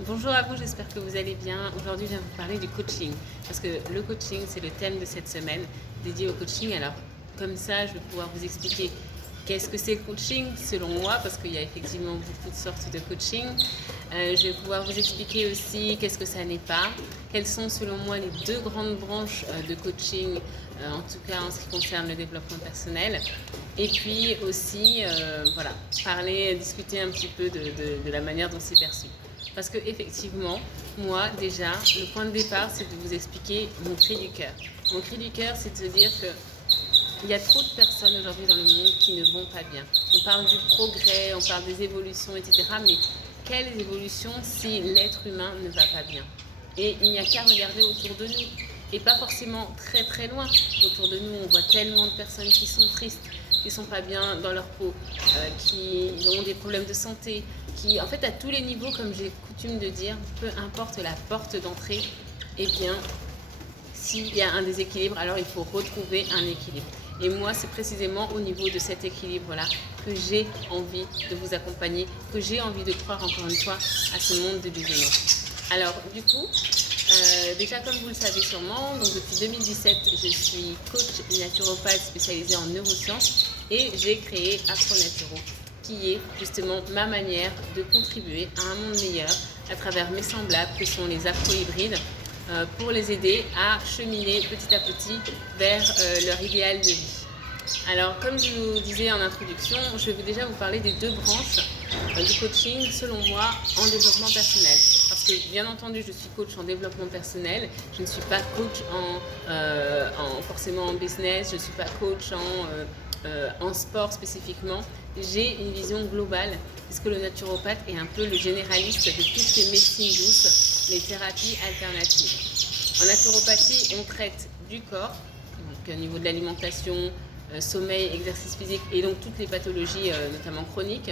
Bonjour à vous, j'espère que vous allez bien. Aujourd'hui, je viens vous parler du coaching. Parce que le coaching, c'est le thème de cette semaine dédié au coaching. Alors, comme ça, je vais pouvoir vous expliquer qu'est-ce que c'est le coaching selon moi, parce qu'il y a effectivement beaucoup de sortes de coaching. Je vais pouvoir vous expliquer aussi qu'est-ce que ça n'est pas, quelles sont selon moi les deux grandes branches de coaching, en tout cas en ce qui concerne le développement personnel. Et puis aussi, voilà, discuter un petit peu de la manière dont c'est perçu. Parce que effectivement, moi déjà, le point de départ, c'est de vous expliquer mon cri du cœur. Mon cri du cœur, c'est de dire que il y a trop de personnes aujourd'hui dans le monde qui ne vont pas bien. On parle du progrès, on parle des évolutions, etc. Mais quelles évolutions si l'être humain ne va pas bien? Et il n'y a qu'à regarder autour de nous. Et pas forcément très très loin. Autour de nous, on voit tellement de personnes qui sont tristes, qui sont pas bien dans leur peau, qui ont des problèmes de santé, qui, en fait, à tous les niveaux, comme j'ai coutume de dire, peu importe la porte d'entrée, eh bien, s'il y a un déséquilibre, alors il faut retrouver un équilibre. Et moi, c'est précisément au niveau de cet équilibre-là que j'ai envie de vous accompagner, que j'ai envie de croire encore une fois à ce monde de bisounours. Alors, du coup, déjà comme vous le savez sûrement, donc depuis 2017, je suis coach naturopathe spécialisée en neurosciences et j'ai créé AfroNaturo, qui est justement ma manière de contribuer à un monde meilleur à travers mes semblables que sont les afro-hybrides, pour les aider à cheminer petit à petit vers leur idéal de vie. Alors, comme je vous disais en introduction, je vais déjà vous parler des deux branches du coaching, selon moi, en développement personnel. Parce que, bien entendu, je suis coach en développement personnel, je ne suis pas coach forcément en business, je ne suis pas coach en sport spécifiquement. J'ai une vision globale, puisque le naturopathe est un peu le généraliste de toutes les médecines douces, les thérapies alternatives. En naturopathie, on traite du corps, donc au niveau de l'alimentation, sommeil, exercice physique et donc toutes les pathologies, notamment chroniques.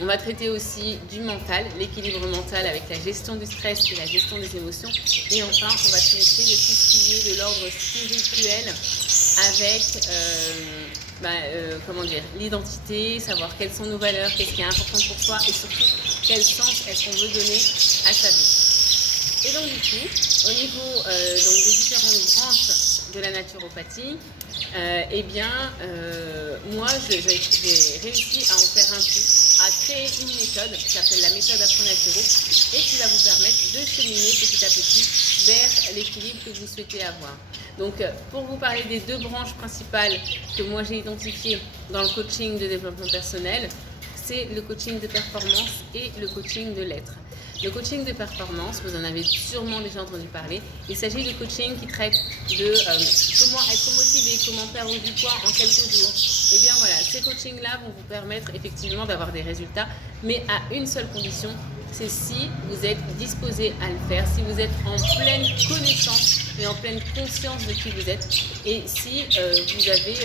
On va traiter aussi du mental, l'équilibre mental avec la gestion du stress et la gestion des émotions. Et enfin, on va traiter de tout ce qui est de l'ordre spirituel avec l'identité, savoir quelles sont nos valeurs, qu'est-ce qui est important pour soi et surtout quel sens est-ce qu'on veut donner à sa vie. Et donc du coup, au niveau des différentes branches de la naturopathie, moi j'ai réussi à en faire un tout, à créer une méthode qui s'appelle la méthode AfroNaturo et qui va vous permettre de cheminer petit à petit vers l'équilibre que vous souhaitez avoir. Donc pour vous parler des deux branches principales que moi j'ai identifiées dans le coaching de développement personnel, c'est le coaching de performance et le coaching de l'être. Le coaching de performance, vous en avez sûrement déjà entendu parler. Il s'agit de coaching qui traite de comment être motivé, comment perdre du poids en quelques jours. Et bien voilà, ces coachings-là vont vous permettre effectivement d'avoir des résultats, mais à une seule condition, c'est si vous êtes disposé à le faire, si vous êtes en pleine connaissance et en pleine conscience de qui vous êtes, et si vous avez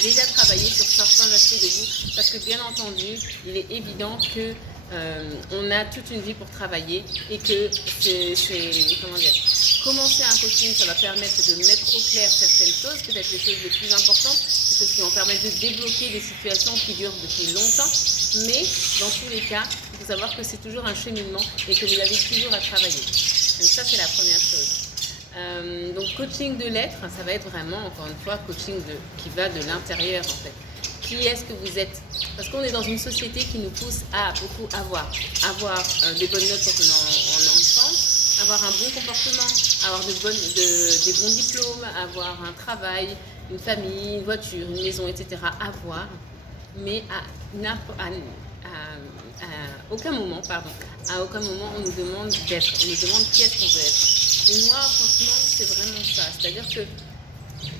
déjà travaillé sur certains aspects de vous, parce que bien entendu, il est évident que on a toute une vie pour travailler et que commencer un coaching, ça va permettre de mettre au clair certaines choses, peut-être les choses les plus importantes, les choses qui vont permettre de débloquer des situations qui durent depuis longtemps, mais dans tous les cas, il faut savoir que c'est toujours un cheminement et que vous avez toujours à travailler. Donc ça, c'est la première chose. Donc coaching de l'être, ça va être vraiment, encore une fois, coaching qui va de l'intérieur en fait. Qui est-ce que vous êtes? Parce qu'on est dans une société qui nous pousse à beaucoup avoir des bonnes notes quand on est enfant, avoir un bon comportement, avoir des bons diplômes, avoir un travail, une famille, une voiture, une maison, etc. Avoir, mais à aucun moment, on nous demande d'être, on nous demande qui est-ce qu'on veut être. Et moi, franchement, c'est vraiment ça. C'est-à-dire que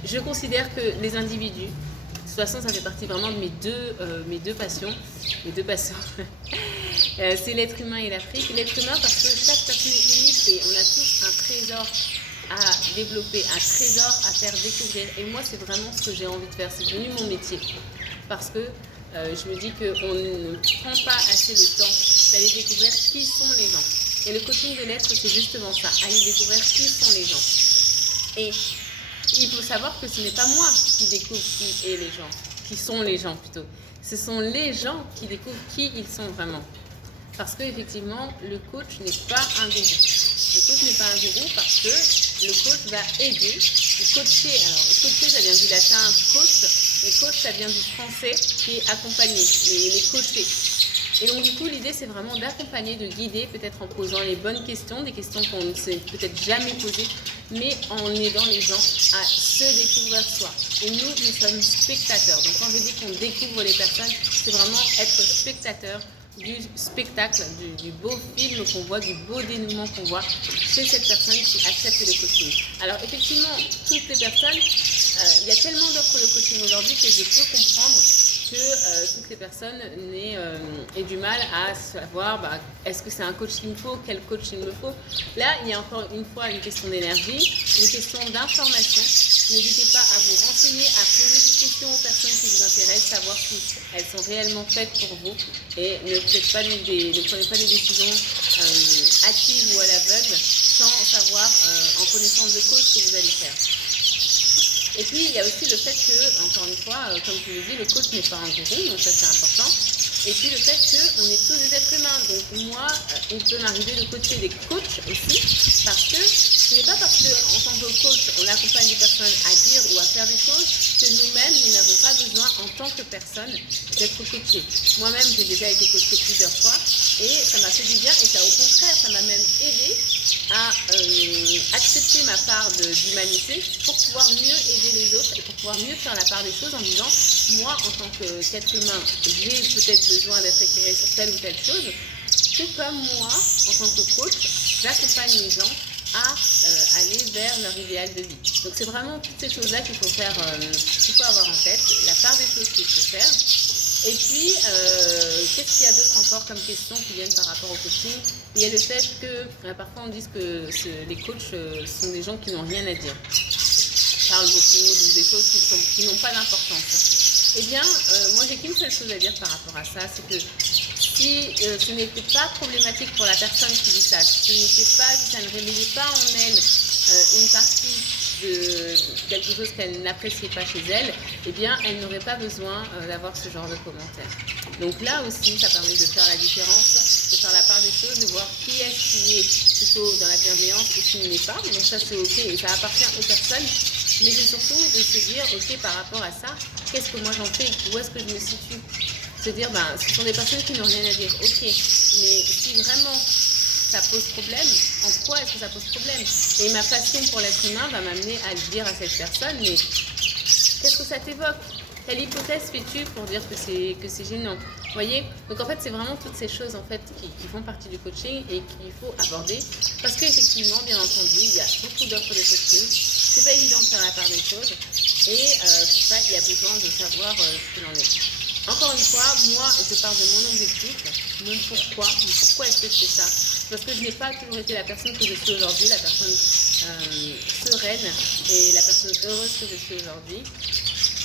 je considère que les individus, de toute façon, ça fait partie vraiment de mes deux passions. C'est l'être humain et l'Afrique. L'être humain parce que chaque personne est unique et on a tous un trésor à développer, un trésor à faire découvrir. Et moi, c'est vraiment ce que j'ai envie de faire. C'est devenu mon métier. Parce que je me dis qu'on ne prend pas assez le temps d'aller découvrir qui sont les gens. Et le coaching de l'être, c'est justement ça. Aller découvrir qui sont les gens. Et il faut savoir que ce n'est pas moi qui découvre qui sont les gens plutôt. Ce sont les gens qui découvrent qui ils sont vraiment. Parce qu'effectivement, le coach n'est pas un gourou. Le coach n'est pas un gourou parce que le coach va aider, coacher. Alors, coacher, ça vient du latin coach, et coach, ça vient du français qui est accompagner, les coachés. Et donc, du coup, l'idée, c'est vraiment d'accompagner, de guider, peut-être en posant les bonnes questions, des questions qu'on ne s'est peut-être jamais posées, mais en aidant les gens à se découvrir soi. Et nous sommes spectateurs. Donc, quand je dis qu'on découvre les personnes, c'est vraiment être spectateur du spectacle, du beau film qu'on voit, du beau dénouement qu'on voit chez cette personne qui accepte le coaching. Alors effectivement, toutes les personnes, il y a tellement d'offres de coaching aujourd'hui que je peux comprendre que toutes les personnes aient du mal à savoir est-ce que c'est un coach qu'il me faut, quel coach il me faut. Là, il y a encore une fois une question d'énergie, une question d'information. N'hésitez pas à vous renseigner, à poser des questions aux personnes qui vous intéressent, savoir si elles sont réellement faites pour vous et ne prenez pas des décisions hâtives ou à l'aveugle sans savoir, en connaissance de cause, ce que vous allez faire. Et puis, il y a aussi le fait que, encore une fois, comme je vous l'ai dit, le coach n'est pas un gourou, donc ça c'est important. Et puis le fait qu'on est tous des êtres humains. Donc moi, il peut m'arriver de coacher des coachs aussi, parce que ce n'est pas parce qu'en tant que coach, on accompagne des personnes à dire ou à faire des choses, que nous-mêmes, nous n'avons pas besoin, en tant que personne, d'être coachés. Moi-même, j'ai déjà été coachée plusieurs fois, et ça m'a fait du bien, et ça, au contraire, ça m'a même aidé à accepter ma part d'humanité pour pouvoir mieux aider les autres et pour pouvoir mieux faire la part des choses en disant, moi, en tant qu'être humain, j'ai peut-être besoin d'être éclairé sur telle ou telle chose, tout comme moi, en tant que coach, j'accompagne les gens à aller vers leur idéal de vie. Donc c'est vraiment toutes ces choses-là qu'il faut faire, qu'il faut avoir en tête, la part des choses qu'il faut faire. Et puis, qu'est-ce qu'il y a d'autre encore comme questions qui viennent par rapport au coaching? Il y a le fait que parfois on dit que les coachs sont des gens qui n'ont rien à dire, parlent beaucoup, des choses qui n'ont pas d'importance. Eh bien, moi j'ai qu'une seule chose à dire par rapport à ça, c'est que si ce n'était pas problématique pour la personne qui dit ça, si ça ne réveillait pas en elle une partie de quelque chose qu'elle n'appréciait pas chez elle, eh bien, elle n'aurait pas besoin d'avoir ce genre de commentaires. Donc là aussi, ça permet de faire la différence, de faire la part des choses, de voir qui est plutôt dans la bienveillance et qui ne l'est pas. Donc ça, c'est ok et ça appartient aux personnes. Mais c'est surtout de se dire, ok, par rapport à ça, qu'est-ce que moi j'en fais, où est-ce que je me situe? Se dire, ce sont des personnes qui n'ont rien à dire, ok, mais si vraiment ça pose problème, en quoi est-ce que ça pose problème? Et ma passion pour l'être humain va m'amener à le dire à cette personne, mais qu'est-ce que ça t'évoque? Quelle hypothèse fais-tu pour dire que c'est gênant? Vous voyez? Donc en fait, c'est vraiment toutes ces choses en fait qui font partie du coaching et qu'il faut aborder. Parce qu'effectivement, bien entendu, il y a beaucoup d'offres de coaching. C'est pas évident de faire la part des choses. Et pour ça, il y a besoin de savoir ce qu'il en est. Encore une fois, moi, je parle de mon objectif, mon pourquoi. Pourquoi est-ce que je fais ça? Parce que je n'ai pas toujours été la personne que je suis aujourd'hui, la personne sereine et la personne heureuse que je suis aujourd'hui.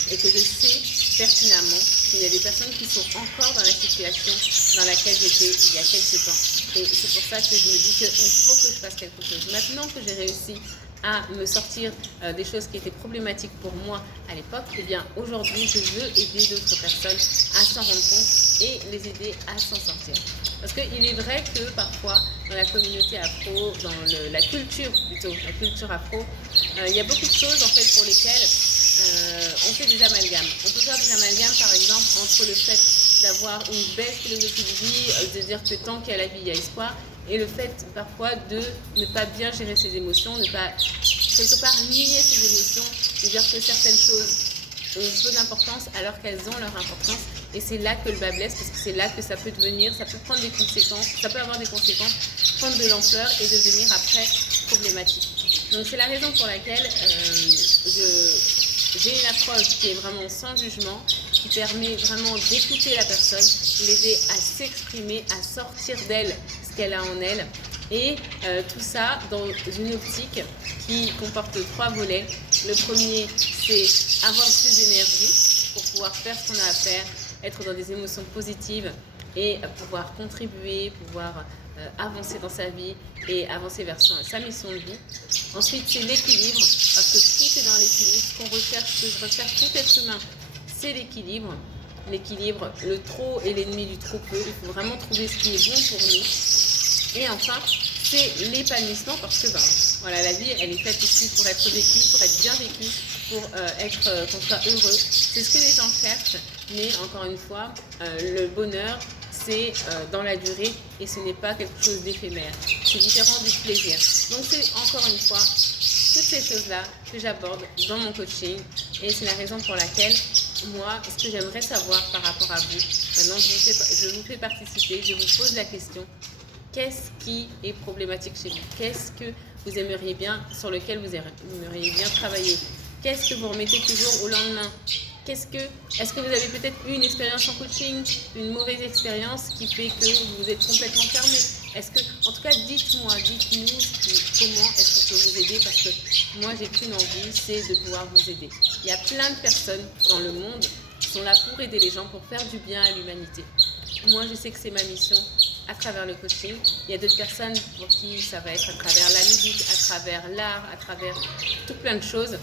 Et que je sais pertinemment qu'il y a des personnes qui sont encore dans la situation dans laquelle j'étais il y a quelques temps. Et c'est pour ça que je me dis qu'il faut que je fasse quelque chose. Maintenant que j'ai réussi à me sortir des choses qui étaient problématiques pour moi à l'époque, eh bien aujourd'hui je veux aider d'autres personnes à s'en rendre compte et les aider à s'en sortir. Parce qu'il est vrai que parfois dans la communauté afro, dans la culture afro, il y a beaucoup de choses en fait pour lesquelles on fait des amalgames. On peut faire des amalgames par exemple entre le fait d'avoir une belle philosophie de vie, de dire que tant qu'il y a la vie, il y a espoir, et le fait parfois de ne pas bien gérer ses émotions, ne pas quelque part nier ses émotions, de dire que certaines choses ont peu d'importance alors qu'elles ont leur importance. Et c'est là que le bas blesse, parce que c'est là que ça peut devenir, ça peut prendre des conséquences, ça peut avoir des conséquences, prendre de l'ampleur et devenir après problématique. Donc c'est la raison pour laquelle j'ai une approche qui est vraiment sans jugement, qui permet vraiment d'écouter la personne, l'aider à s'exprimer, à sortir d'elle ce qu'elle a en elle. Et tout ça dans une optique qui comporte 3 volets. Le premier, c'est avoir plus d'énergie pour pouvoir faire ce qu'on a à faire, être dans des émotions positives et pouvoir contribuer, pouvoir avancer dans sa vie et avancer vers sa mission de vie. Ensuite, c'est l'équilibre, parce que tout est dans l'équilibre. Ce que je recherche tout être humain, c'est l'équilibre. l'équilibre. Le trop est l'ennemi du trop peu. Il faut vraiment trouver ce qui est bon pour nous. Et enfin, c'est l'épanouissement parce que voilà, la vie, elle est faite ici pour être vécue, pour être bien vécue, pour qu'on soit heureux. C'est ce que les gens cherchent, mais encore une fois, le bonheur, c'est dans la durée et ce n'est pas quelque chose d'éphémère. C'est différent du plaisir. Donc c'est encore une fois toutes ces choses-là que j'aborde dans mon coaching et c'est la raison pour laquelle moi, ce que j'aimerais savoir par rapport à vous, maintenant je vous fais participer, je vous pose la question. Qu'est-ce qui est problématique chez vous? Qu'est-ce que vous aimeriez bien, sur lequel vous aimeriez bien travailler? Qu'est-ce que vous remettez toujours au lendemain? Est-ce que vous avez peut-être eu une expérience en coaching, une mauvaise expérience qui fait que vous êtes complètement fermé? En tout cas, dites-nous comment est-ce qu'on peut vous aider parce que moi, j'ai qu'une envie, c'est de pouvoir vous aider. Il y a plein de personnes dans le monde qui sont là pour aider les gens, pour faire du bien à l'humanité. Moi, je sais que c'est ma mission à travers le coaching. Il y a d'autres personnes pour qui ça va être à travers la musique, à travers l'art, à travers tout plein de choses.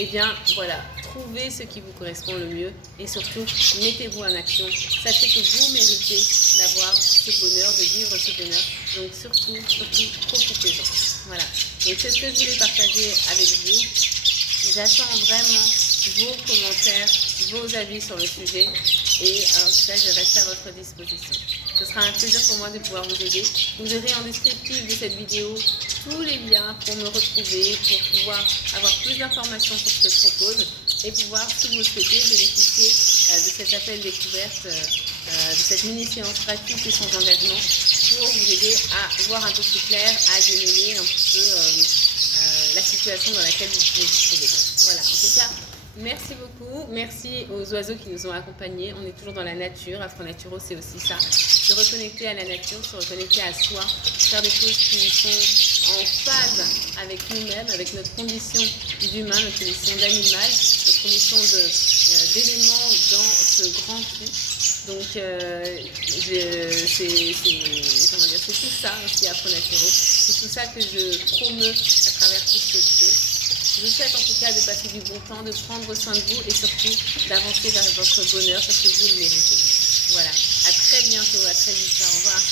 Eh bien, voilà, trouvez ce qui vous correspond le mieux et surtout, mettez-vous en action. Sachez que vous méritez d'avoir ce bonheur, de vivre ce bonheur. Donc, surtout, profitez-en. Voilà. Donc, c'est ce que je voulais partager avec vous. J'attends vraiment vos commentaires, vos avis sur le sujet et en tout cas, je reste à votre disposition. Ce sera un plaisir pour moi de pouvoir vous aider. Vous aurez en descriptif de cette vidéo tous les liens pour me retrouver, pour pouvoir avoir plus d'informations sur ce que je propose et pouvoir, si vous le souhaitez, bénéficier de cet appel découverte, de cette mini-séance gratuite et sans engagement pour vous aider à voir un peu plus clair, à démêler un petit peu la situation dans laquelle vous pouvez vous trouver. Voilà, en tout cas, merci beaucoup. Merci aux oiseaux qui nous ont accompagnés. On est toujours dans la nature. Afro Naturo, c'est aussi ça. Se reconnecter à la nature, se reconnecter à soi, faire des choses qui sont en phase avec nous-mêmes, avec notre condition d'humain, notre condition d'animal, notre condition d'élément dans ce grand tout. Donc, c'est tout ça aussi Afro Naturo. C'est tout ça que je promeus à travers tout ce que je fais. Je vous souhaite en tout cas de passer du bon temps, de prendre soin de vous et surtout d'avancer vers votre bonheur parce que vous le méritez. Voilà, à très bientôt, à très vite, au revoir.